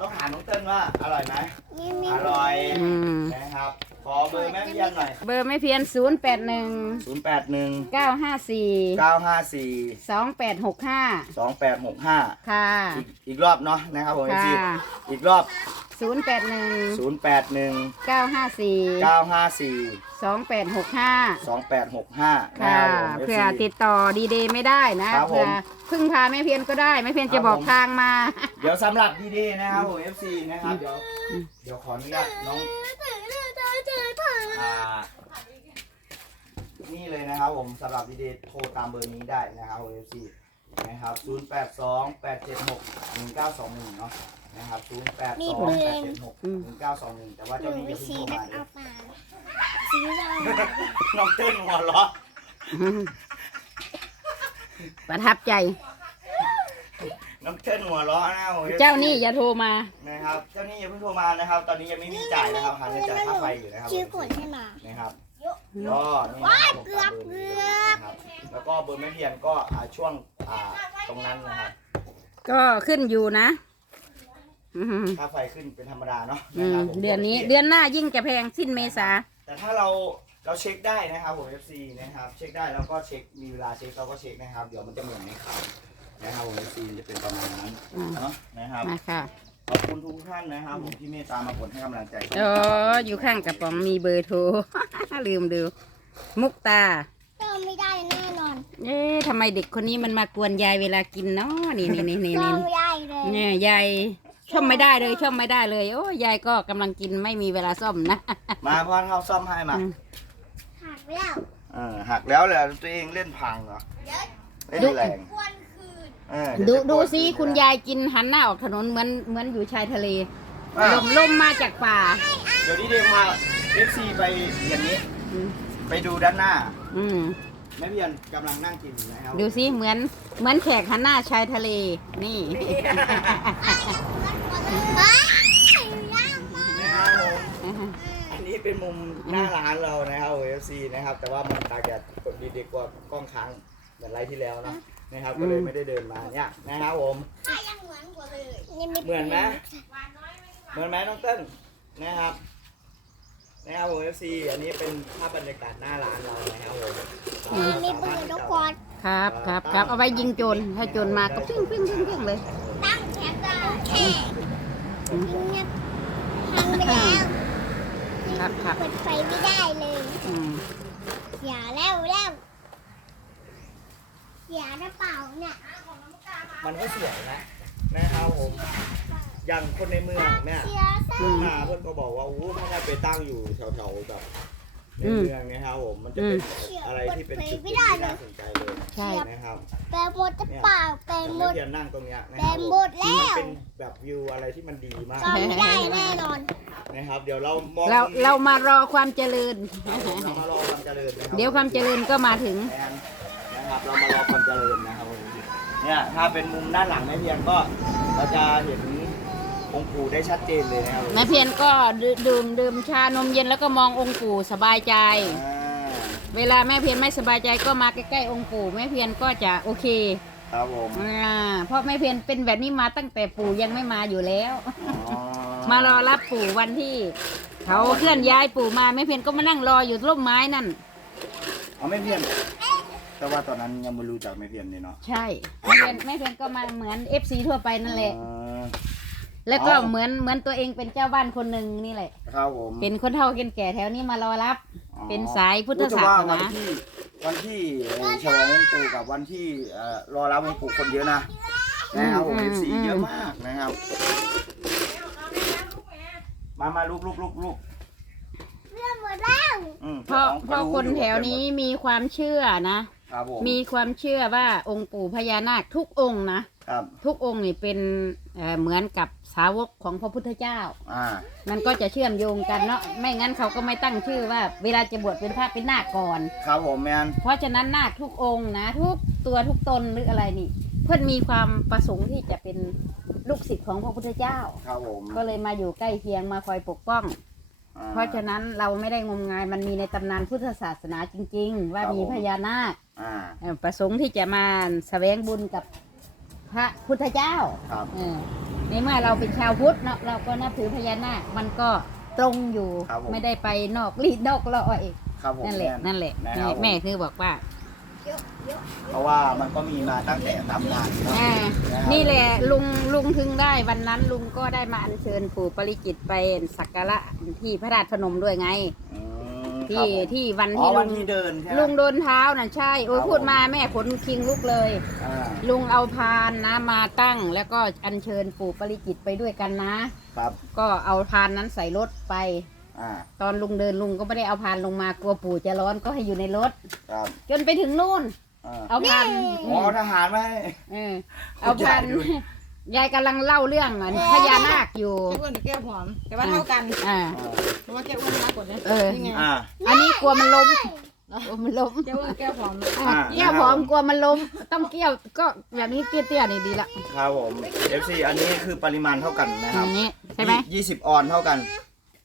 ต้องถามน้องเติ้ลว่าอร่อยไหมนี่มีอร่อยอืมนะครับ ขอเบอร์แม่เพียนหน่อย เบอร์ไม่เพียนศูนย์แปดหนึ่ง0 8 1เก้าห้าสี่9 5 4สองแปดหกห้า2 8 6 5 ค่ะ อีกอีกรอบเนาะนะครับผมค่ะซีอีกรอบ ศูนย์แปดหนึ่ง0 8 1เก้าห้าสี่9 5 4สองแปดหกห้า2 8 6 5นะค่ะครับผมเผื่อ FC ติดต่อดีเดย์ไม่ได้นะครับผมเผื่อพึ่งพาแม่เพียนก็ได้แม่เพียนครัจะบบอกผมทางมา เดี๋ยวสำหรับดีๆนะครับผม FC นะครับ เดี๋ยวอืมเดี๋ยวขออนุญาตน้องอ่านี่เลยนะครับผมสำหรับดีๆโทรตามเบอร์นี้ได้นะครับผม FC นะครับ0 8 2 8 7 6 1 9 2 1เนาะ นะครับ0 8 2 8 7 6 1 9 2 1แต่ว่าหนูเจ้านี้ไปอย่าเพิ่งสีโทรกัมานเด้เอาอปลาสีเราน้องเต้นหัวเราะประทับใจ น้องเต้นหัวเราะนะครับผมเจ้านี่อย่าโทรมา นะครับ เจ้านี่อย่าเพิ่งโทรมานะครับ ตอนนี้ยังไม่มีจ่ายนะครับหาเงินจ่ายค่าไฟอยู่นะครับ ชื่อกดให้มานะครับก็นี่นะครับผมตามเบอร์นี้เลยนะครับ แล้วก็เบอร์แม่เพียนก็อ่าช่วงอ่าตรงนั้นนะครับ ก็ขึ้นอยู่นะ อืมค่าไฟขึ้นเป็นธรรมดาเนาะอืนะคมรับผมเดือนนี้เดือนหน้ายิ่งจะแพงสิ้นเมษา แต่ถ้าเราเราเช็คได้นะครับผม FC นะครับเช็คได้แล้วก็เช็คมีเวลาเช็คเราก็เช็คนะครับ เดี๋ยวมันจะเหมือนในข่าวนะครับผม FC จะเป็นประมาณนั้นอืม เนาะนะครับมาค่ะขอบคุณทุกท่านนะครับผมที่เมตตามากดให้กำลังใจเอออยู่ข้างกระป๋องมีเบอร์โทร ลืมดู มุกตา เติมไม่ได้แน่นอนเอ๊ะทำไมเด็กคนนี้มันมากวนยายเวลากินเนาะนี่นี่นี่นี่เตินี่มไม่ได้เลยเนี่ยยาย ชอบไม่ได้เลยชอบไม่ได้เลยโอ้ยายก็กำลังกินไม่มีเวลาซ่อมนะมาพ่อเข้าซ่อมให้มาอืมหักแล้วเออหักแล้วแหละตัวเองเล่นพังเหรอเล่นแรงควนคืนเออดูเยวจะดูโกรธสิอีกนะคุณยายกินหันหน้าออกถนนเหมือนเหมือนอยู่ชายทะเลอ้าลวมลมมาจากป่า เดี๋ยวนี้เดพา FC ไปอย่างนี้ อืม ไปดูด้านหน้าอืม แม่เพียนกำลังนั่งกินอยู่นะครับดูสิเหมือนเหมือนแขกหันหน้าชายทะเลนี่ อันนี้เป็นมุมหน้าร้านเรานะครับ FC นะครับ แต่ว่ามันตากแดดกดดีๆกว่ากล้องค้างเหมือนไรที่แล้วเนอะนะครับ ก็เลยไม่ได้เดินมาเนี่ยนะครับผมยังเหมือนกว่าเลยนี่เหมือนไหมเหมือนไหมน้องเต้นนะครับนะครับผม FC อันนี้เป็นภาพบรรยากาศหน้าร้านเรานะครับผมนี่มีปืนทุกคนครับครับครับเอาไว้ยิงโจรถ้าโจรมาก็ปิ้งปิ้งปิ้งปิ้งเลย ตั้งแขนตาแข่ยิงเนี่ยพังไปแล้ว ครับครับเปิดไฟไม่ได้เลยอืมอย่าแล้วแล้วอย่าได้เปล่าเนี่ยมันก็สวยนะนะครับผมอย่างคนในเมืองเนี่ยเสียซะ อืม มาเพื่อนก็บอกว่าอู้ถ้าได้ไปตั้งอยู่แถวๆแบบ ในเมืองนะครับผมมันจะเป็นอะไรที่เป็นจุดเด่นที่น่าสนใจเลยใช่ นะครับแปลหมดจะเปล่าแปลแต่หมไม่ดเพียนนั่งตรงเนี้ยนะคแปลรับหมดแล้มันวเป็นแบบวิวอะไรที่มันดีมากก็ไม่ได้แน่นอน นะครับ เดี๋ยวเรามองเราเรามารอความเจริญ เรามารอความเจริญนะครับเดี๋ยวความเจริญก็มาถึงแอนนะครับเรามารอความเจริญนะครับผมเนี่ยถ้าเป็นมุมด้านหลังแม่เพียนก็เราจะเห็น องค์ปู่ได้ชัดเจนเลยนะครับผมแม่เพียนก็ดื่มดื่มชานมเย็นแล้วก็มององค์ปู่สบายใจ อ่าเวลาแม่เพียนไม่สบายใจก็มาใกล้ๆองค์ปู่แม่เพียนก็จะโอเคครับผมอ่าเพราะแม่เพียนเป็นแบบนี้มาตั้งแต่ปู่ยังไม่มาอยู่แล้ว อ๋อมารอรับปู่วันที่เขาเคลื่อนย้ายปู่มาแม่เพียนก็มานั่งรออยู่ร่มไม้นั่น เอาไม่เพียนแต่ว่าตอนนั้นยังไม่รู้จักไม่เพียนเลยเนาะ ใช่แม่เพียนแม่เพียนก็มาเหมือนเอฟซีทั่วไปนั่นแหละ อ่า แล้วก็อ๋อเหมือนเหมือนตัวเองเป็นเจ้าบ้านคนหนึ่งนี่แหละ ครับผมเป็นคนเฒ่าคนแก่แถวนี้มารอรับ อ๋อเป็นสายพุทธรู้แต่ศาว่าสวันนาที่วันที่เอ่อฉลององค์ปู่กับวันที่เอ่อรอรับองค์ปู่คนเยอะนะนะครับผมเอฟซีเยอะมากนะครับ มามาลุกลุกลุกลุกเรื่องหมดแล้วอืมเพราะจ้เพราะก็คนแถวนี้มีความเชื่อนะ ครับผมมีความเชื่อว่าองค์ปู่พญานาคทุกองค์นะ ครับทุกองค์นี่เป็นเอ่อเหมือนกับ สาวกของพระพุทธเจ้า อ่า มันก็จะเชื่อมโยงกันเนาะไม่งั้นเขาก็ไม่ตั้งชื่อว่า เวลาจะบวชเป็นพระเป็นนาคก่อน ครับผมแมนเพราะฉะนั้นนาคทุกองค์นะทุกตัวทุกตนหรืออะไรนี่ เพื่อนมีความประสงค์ที่จะเป็นลูกศิษย์ของพระพุทธเจ้า ครับผมก็เลยมาอยู่ใกล้เคียงมาคอยปกป้อง อ่ เพราะฉะนั้นเราไม่ได้งมงายมันมีในตำนานพุทธศาสนาจริง ๆ ว่ามีพญานาคอ่า เอ่อประสงค์ที่จะมาแสวงบุญกับ พระพุทธเจ้าครับเออแม่ในเมื่อเราเป็นชาวพุทธเนาะเราก็นับถือพญานาค มันก็ตรงอยู่ ครับผม ไม่ได้ไปนอกรีดนอกลอยครับผมนั่นแหละนั่นแหละ นะคแม่รับ แม่คือบอกว่าเพราะว่ามันก็มีมาตั้งแต่ตำนานเนาะอ่านะครับนี่แหละลุงลุงถึงได้วันนั้นลุงก็ได้มาอัญเชิญปู่ปริจิตรไปสักการะที่พระราชพนมด้วยไง อืมที่ครับผมที่วันอ๋อที่วัลุนงที่เดินใช่ไหมลุงโดนเท้าน่ะใช่โอ้ยครับพูดมาแม่ขนคิงลุกเลย อ่า ลุงเอาพานนะมาตั้งแล้วก็อัญเชิญปู่ปริจิตรไปด้วยกันนะ ครับ ก็เอาพานนั้นใส่รถไป อ่า ตอนลุงเดินลุงก็ไม่ได้เอาพานลงมากลัวปู่จะร้อนก็ให้อยู่ในรถ ครับจนไปถึงนู่น อ่าเอาพานอ๋อทหารไหมเออเอาพานใหญ่ด้วยยายกำลังเล่าเรื่องอะพญานาคอยู่ แก้วอ้วนกับแก้วผอม แต่ว่าเท่ากันอ่า เพราะว่าแก้วอ้วนมากกว่านี้เออ นี่ไง อ่า อันนี้กลัวมันล้ม กลัวมันล้มแก้วอ้วนกับแก้วผอมอะอ่าเกี้ยวผอมกลัวมันล้ม ต้องเกี้ยวก็แบบนี้เตี้ยๆนี่ดีละครับผม FC อันนี้คือปริมาณเท่ากันนะคอรับย่างนี้ใช่ไหม ยี่สิบออนเท่ากัน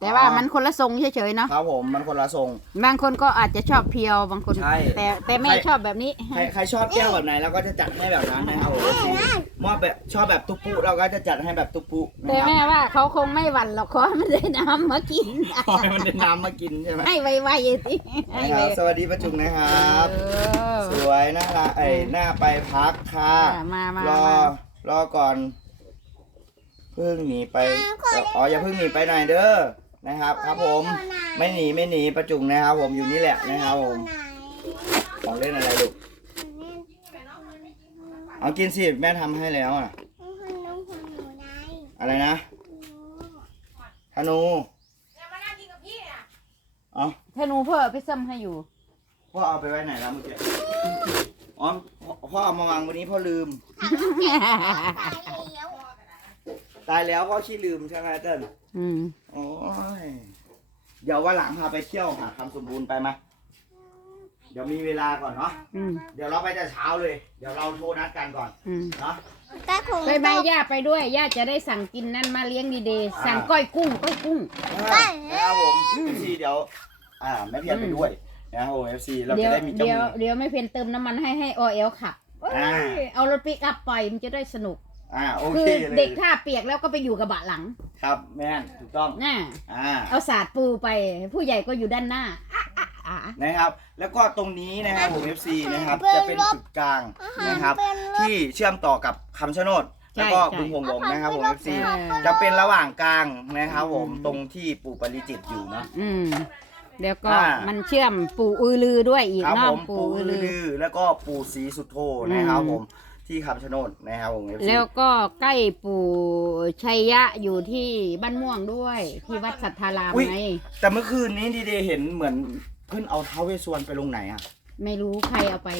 แต่ว่ามันคนละทรงเฉยๆเนาะครับผมมันคนละทรง บางคนก็อาจจะชอบเพียวบางคน ใช่ แต่แต่แม่ใช่ชอบแบบนี้ ใครใครชอบแก้วแบบไหนเราก็จะจัดให้แบบนั้นนะครับผม FC มอบแบบชอบแบบตุ๊กปุ๊เราก็จะจัดให้แบบตุ๊กปุ๊นะแต่ครัแม่บว่าเขาคงไม่หวั่นหรอกขอให้มันได้น้ำมากินขอให้มันได้น้ำมากินใช่ไหมให้ไวๆสิให้นะคไวรับสวัสดีป้าจุงนะครับ เออ สวยน่ารักไอ้ยหน้าไปพักค่ะอะมามารอรอก่อนเพิ่งหนีไปอ๋ออย่าเพิ่งหนีไปไหนเด้อ นะครับ ครับผมไม่หนีไม่หนีประจุงนะครับ ผมอยู่นี่แหละนะครับผมของเล่นอะไรลูกเอากินสิแม่ทำให้แล้วอะอะไรนะธนูเอาถ้าหนูเพื่อไปซ้ำให้อยู่พ่อเอาไปไว้ไหนแล้วเมื่อกี้อ๋อพ่อพ่อเอามาวางวันนี้พ่อลืม ตายแล้วพ่อขี้ลืมใช่ไหมเติ้ลอืมโอ้ ยเดี๋ยววันหลังพาไปเที่ยวหาคำสมบูรณ์ไปไหมเดี๋ยวมีเวลาก่อนเนาะ อืมเดี๋ยวเราไปแต่เช้าเลย เดี๋ยวเราโทรนัดกันก่อนอืมเนาะไปไหมย่าไปด้วยย่าจะได้สั่งกินนั่นมาเลี้ยงดีๆสั่งก้อยกุ้งก้อยกุ้ง นะครับผมเอฟซีเดี๋ยว อ่าแม่เพียรไปด้วยนะครับผมเอฟซีเราเดี๋จะยวได้มีเจ้าเดี๋ยวมือ เดี๋ยวไม่เพียนเติมน้ำมันให้ให้อเอลขับเอ้ยอ่า เอารถปิกอัพไปมันจะได้สนุก อ่าโอคืเคอเลยเด็กถ้าเปียกแล้วก็ไปอยู่กระบะหลังครับแม่นถูกต้องน่ะอ่าเอาสาดปูไป ผู้ใหญ่ก็อยู่ด้านหน้าอะอะอะนะครับ แล้วก็ตรงนี้นะครับผม FC นะครับจะเป็นจุดกลางนะครับ ที่เชื่อมต่อกับคำชะโนดแล้วก็บึงวงหลงนะครับผม FC เออจะเป็นระหว่างกลางนะครับผมตรงที่ปู่ปริจิตรอยู่นะอืมแล้วก็อ่ามันเชื่อมปู่อือลือด้วยอีกครับเนาะผมปู่ปู่อือืออลือ ลือแล้วก็ปู่ศรีสุโธนะครับอืมผม ที่คำชะโนดนะครับผม FC แล้วก็ใกล้ปู่ชัยยะอยู่ที่บ้านม่วงด้วย ที่วัดสัทธารามอุ๊ย ไงแต่เมื่อคืนนี้ดีเดย์เห็นเหมือนเพื่อนเอาท้าวเวสสวรรณไปลงไหนอะ ไม่รู้ใครเอาไป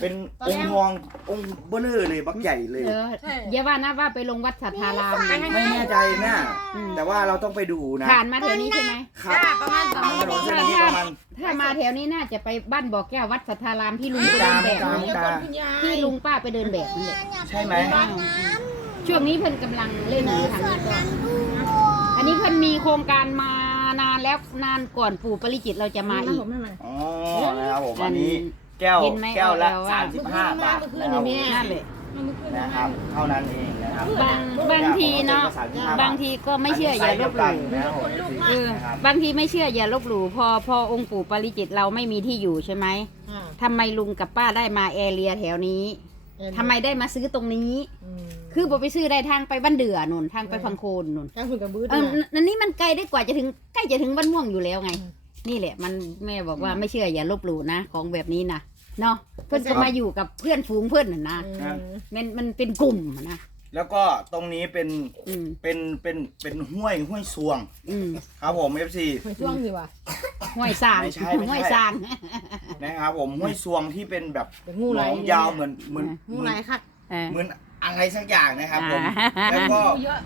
เป็นองค์ทององค์เบลอเลยบักใหญ่เลย เอออย่าว่านะว่าไปลงวัดสัทธารามนะไม่แน่ใจแม่อืมแต่ว่าเราต้องไปดูนะผ่านมาแถวนี้ใช่ไหม ครับประมาณสามถนนเส้นนี้ประมาณ ถ้ามาแถวนี้น่าจะไปบ้านบ่อแก้ววัดสัทธารามที่ลุงไปเดินแบบตามนั่นแหละตาม คุณยายที่ลุงป้าไปเดินแบบนั่นแหละใช่ไหมช่วงนี้เพิ่นกำลังเล่นอยู่ทางนี้ก็อันนี้เพิ่นมีโครงการมานานแล้วนานก่อนปู่ปริจิตรเราจะมาอีกผมไม่มาอ๋อนะครับผมอันนี้ แก้วเห็นไหมแก้วละเอาแล้วว่าสามสิบห้าบาทนะครับผมนั่นแหละ นะครับเท่านั้นเองนะครับบางบางทีเนาะบางทีก็ไม่เชื่ออย่าลบหลู่นะครับผมเออนะครับ บางทีไม่เชื่ออย่าลบหลู่พอพอองค์ปู่ปาริจิตรเราไม่มีที่อยู่ใช่ไหมทำไมลุงกับป้าได้มาแอเรียแถวนี้ทำไมได้มาซื้อตรงนี้ คือบอกไปซื้อได้ทางไปบ้านเดือนุ่นทางไปฟังโคนนุ่นทั้งคุณกับบื้อเออนันนี้มันไกลได้กว่าจะถึงใกล้จะถึงบ้านม่วงอยู่แล้วไงอืมนี่แหละ มันแม่บอกว่าไม่เชื่ออย่าลบหลู่นะ ของแบบนี้นะ เนาะเพื่อนจะมาอยู่กับเพื่อนฝูงเพื่อนน่ะนะมันมันเป็นกลุ่มอะนะแล้วก็ตรงนี้เป็นอืมเป็นเป็นเป็นห้วยห้วยซวงอืมครับผม FC ไปช่วงสิวะห้วยสร้างไม่ใช่ไม่ใช่ ห้วยสร้าง นะครับผมห้วยซวงที่เป็นแบบเป็นงูหไหนลองยาวเหมือนเหมือนงูไหลค่ะเออ เหมือนอะไรสักอย่างนะครับผมอ่า แล้วก็เยอะ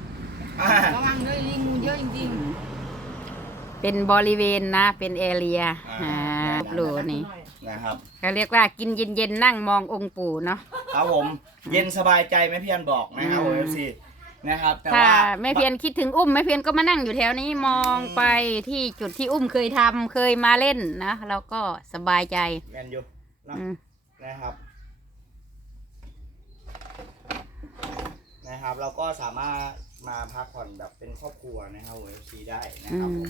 อ่าระวังด้วยลิงงูเยอะจริงเป็นบริเวณนะ เป็นแอเรียอ่าหลูนี่ นะครับเขาเรียกว่ากินเย็นๆนั่งมององค์ปู่เนาะครับผมเย็นสบายใจไหมพี่อันบอกนะครับผมอืมเอฟซีนะครับแต่ถ้าว่าแม่เพียนคิดถึงอุ้มแม่เพียนก็มานั่งอยู่แถวนี้มองไปที่จุดที่อุ้มเคยทำเคยมาเล่นนะแล้วก็สบายใจแมนยูเนอะอืมนะครับนะครับ เราก็สามารถมาพักผ่อนแบบเป็นครอบครัวนะครับผมเอฟซีได้นะอืครับมผม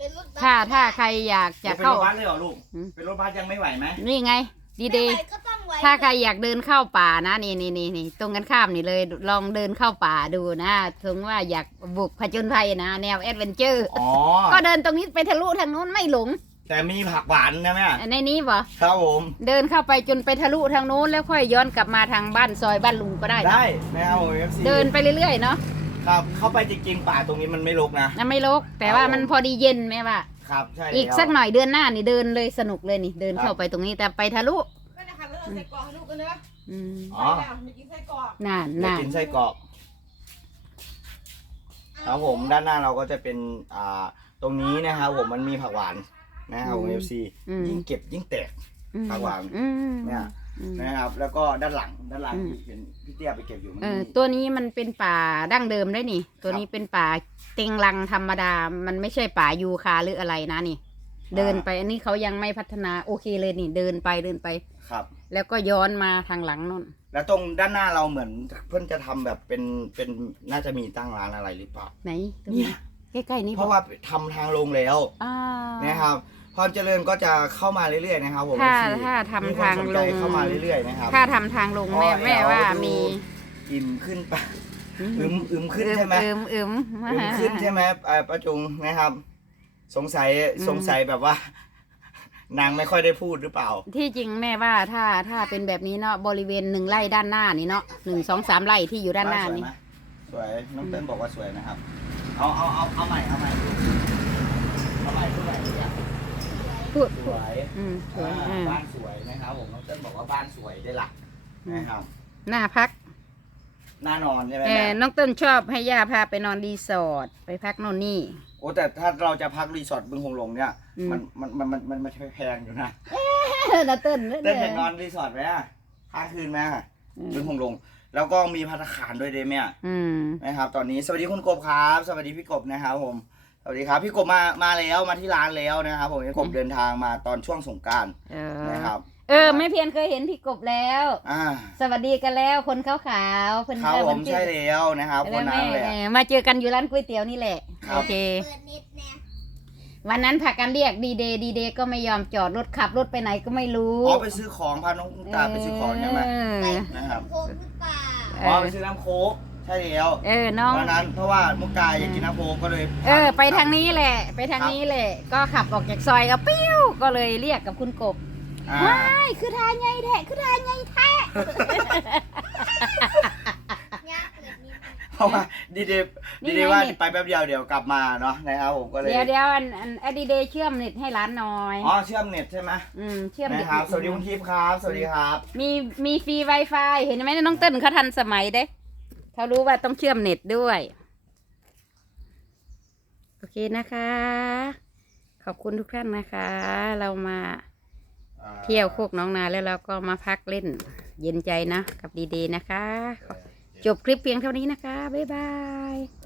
เป็นรถบัสถ้าถ้าใครอยากจะเป็นเข้ารถบัสเลยเหรอลูกอืม เป็นรถบัสยังไม่ไหวไหมนี่ไง ดีเดไม่ย์ไหวก็ต้องไหวถ้าใครอยากเดินเข้าป่านะนี่นี่นี่นี่ตรงกันข้ามนี่เลยลองเดินเข้าป่าดูนะถึงว่าอยากบุกผจญภัยนะ แนวแอดเวนเจอร์ อ๋อ ก็เดินตรงนี้ไปทะลุทางนู้นไม่หลงแต่มีผักหวานนะแม่ในนี้บ่ครับผม เดินเข้าไปจนไปทะลุทางนู้นแล้วค่อยย้อนกลับมาทางบ้านซอยบ้านลุงก็ได้นะได้นะครับผมเอฟซีเดินไปเรื่อยๆเนาะ ครับเข้าไปจริงๆป่าตรงนี้มันไม่รกนะ นะไม่ลก แต่ว่ามันพอดีเย็นไหมว่า ครับ ใช่อีกแล้วสักหน่อยเดือนหน้านี่เดินเลยสนุกเลยนี่เดินครับ เข้าไปตรงนี้แต่ไปทะลุก็นะคะแล้วเราใส่กรอกให้ลูกกันเนอะอืมอ๋อใช่แล้วมีกินไส้กรอกน่านจะน่านกินไส้กรอกครับผมด้านหน้าเราก็จะเป็นอ่าตรงนี้นะครับผมมันมีผักหวานนะครับผมเอฟซีอืมยิ่งเก็บยิ่งแตกอืมผักหวาน อืมเนี่ยอืม นะครับ แล้วก็ด้านหลังด้านหลังอืมที่เป็นพี่เตี้ยไปเก็บอยู่มันเออมี ตัวนี้มันเป็นป่าดั้งเดิมได้นี่ ตัวนี้เป็นป่าเต็งรังธรรมดา มันไม่ใช่ป่ายูคาหรืออะไรนะนี่ เดินไปอันนี้เขายังไม่พัฒนาโอเคเลยนี่ เดินไปเดินไป ครับ แล้วก็ย้อนมาทางหลังนู่น แล้วตรงด้านหน้าเราเหมือนเพื่อนจะทำแบบเป็นเป็นน่าจะมีตั้งร้านอะไรหรือเปล่า ไหนตรงเนี่นี้ยใกล้ๆนี่เพราะว่าทำทางลงแล้วอ่านะครับ พรเจริญก็จะเข้ามาเรื่อยๆนะครับผมถ้า FC ถ้าทำมีคนทางสนลใจงเข้ามาเรื่อยๆนะครับถ้าทำทางลงแม่อ๋อแม่ว่าเดี๋ยวดูมีอิ่มขึ้นปะอึมอึมขึ้นใช่ไหมเอิมเอิมอึมขึ้นใช่ไหมเอ่อป้าจุงนะครับ สงสัยอืมสงสัยแบบว่า นางไม่ค่อยได้พูดหรือเปล่า ที่จริงแม่ว่าถ้าถ้าเป็นแบบนี้เนาะบริเวณหนึ่งไร่ด้านหน้านี่เนาะหนึ่งสองสามไร่ที่อยู่ด้านหน้านี่สวยไหมสวย น้องเต้นบอกว่าสวยนะครับ เอาเอาเอาเอาใหม่เอาใหม่เอาใหม่พูดใหม่ดีกว่า พูดสวยอืมสวยอ่าอ่าบ้านสวยนะครับผมน้องเต้นบอกว่าบ้านสวยได้หลักนะครับหน้าพักหน้านอนใช่ไหมแต่แม่น้องต้นชอบให้ย่าพาไปนอนรีสอร์ทไปพักโน่นนี่ โอ้แต่ถ้าเราจะพักรีสอร์ทบึงหงหลงเนี่ยอืม มันมันมันมันมันมันแพงอยู่นะน้าต้นเต้นอยากนอนรีสอร์ทไหมอะค้างคืนไหมอะบึงหงหลง แล้วก็มีพัตตาคารด้วยเด้แม่อืมนะครับ ตอนนี้สวัสดีคุณกบครับ สวัสดีพี่กบนะครับผม สวัสดีครับ พี่กบมามาแล้วมาที่ร้านแล้วนะครับผมพี่กบเดินทางมาตอนช่วงสงกรารเออนะครับ เออแม่เพียนเคยเห็นพี่กบแล้ว อ่าสวัสดีกันแล้วคนขาวๆเพิ่นครับเออผมเพิ่นใช่ชื่อแล้วนะครับคแล้วนนั้แม่นแหละเออมาเจอกันอยู่ร้านก๋วยเตี๋ยวนี่แหละครับ โอเค เปิดนิดแน่วันนั้นพากันเรียกดีเดย์ดีเดย์ก็ไม่ยอมจอดรถขับรถไปไหนก็ไม่รู้อ๋อไปซื้อของพาน้องตาไปซื้อของใช่ไหมเออ นะครับโคกหรือเปล่าเอออ๋อไปซื้อน้ำโค้ก ใช่แล้วเออน้อง วันนั้นเพราะว่ามุกกาอยากกินน้ำโค้กก็เลยเออ ไปทางนี้แหละ ไปทางนี้แหละ ก็ขับออกจากซอยก็ปิ้วก็เลยเรียกกับคุณกบอ่าว้ายคือทานไงแท้คือทานไงแท้ยากเปิดนิดเพราะว่าดีเดย์ดีเดย์ว่าไปแป๊บเดียวเดี๋ยวกลับมาเนาะนะครับผมก็เลยเดี๋ยวเดี๋ยวอันอันอดีเดย์เชื่อมเน็ตให้ร้านหน่อย อ๋อเชื่อมเน็ตใช่ไหมอืมเชื่อมเน็ตนะครับสวัสดีคุณทิพย์ครับ สวัสดีครับ มีมีฟรี Wi-Fi เห็นไหมน้องเติ้ลเขาทันสมัยเด้ เขารู้ว่าต้องเชื่อมเน็ตด้วย โอเคนะคะ ขอบคุณทุกท่านนะคะ เรามาเที่ยวโคกหน้องนาแล้วเราก็มาพักเล่น เย็นใจนะ กับดีๆนะคะ จบคลิปเพียงเท่านี้นะคะ บ๊ายบาย